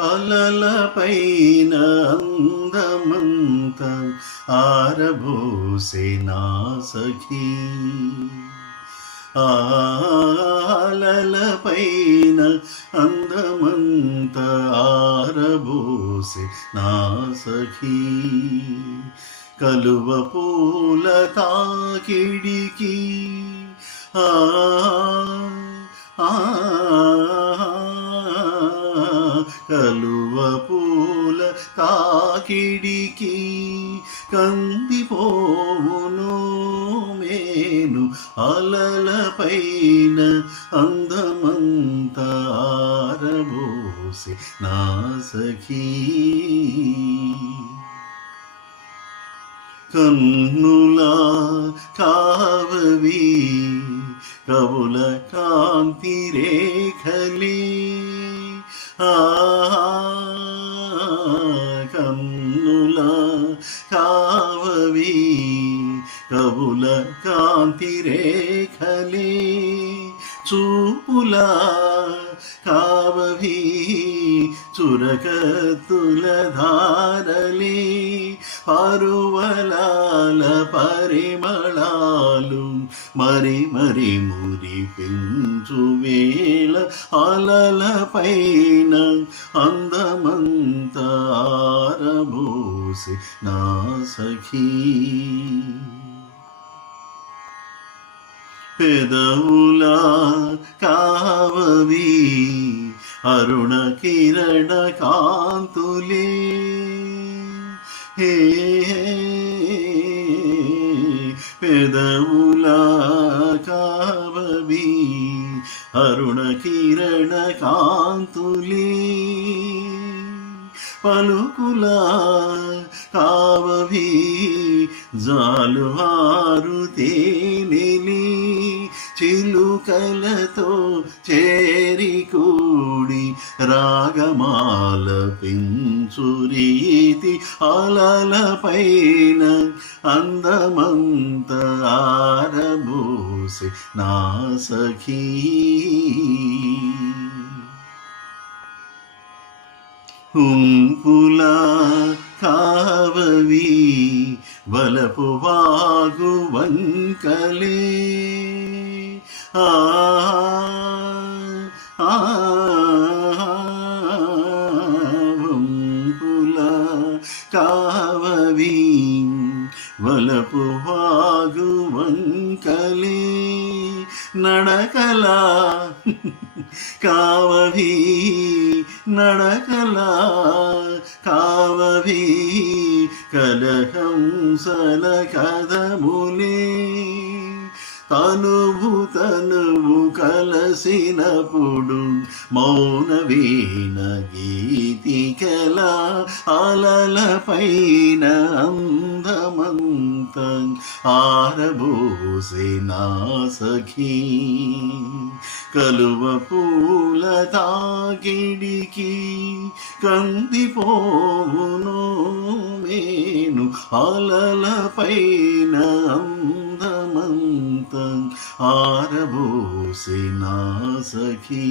అలలపైన అందమంత ఆరబోసే నా సఖీ అలలపైన అందమంత ఆరబోసే నా సఖీ కలువ పూల తాకిడికి కలువ పూల తాకిడికి కందిపోవును మేను అలలపైన అందమంత ఆరబోసే నా సఖీ కన్నులా కావవి కవుల కాంతి రేఖలే కన్నులా కావవి కవుల కాంతి రేఖలే చూపులా కావవి చురకత్తుల ధారలే పరువలాల పరిమళాలు మరి మరి మురి పెంచు వేళ అలలపైన అందమంత ఆరబోసే నా సఖీ పెదవులా కావవి అరుణ కిరణ కాంతులే పెదవులా కావవి అరుణ కిరణ కాంతులే పలుకులా కావవి జాలువారు తేనెలి చిలుకలతో చేరి కూడి రాగమాల పెంచురీతి అలలపైన అందమంత ఆరబోసే నా సఖీ ఉంపులా కావవి వలపు వాగు వంకలే వంపులా కావవి వలపు వాగు వంకలే నడకలా కావవి నడకలా కావవి కలహంసల కదములే తనువు కలసినప్పుడు మౌన వీణ గీతికల అలలపైన అందమంత ఆరబోసే నా సఖీ కలువ పూల తాకిడికి కందిపోవును మేను అలలపైన అందమంత ఆరబోసే నా సఖీ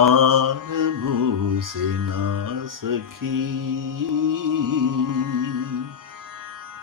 ఆరబోసే నా సఖీ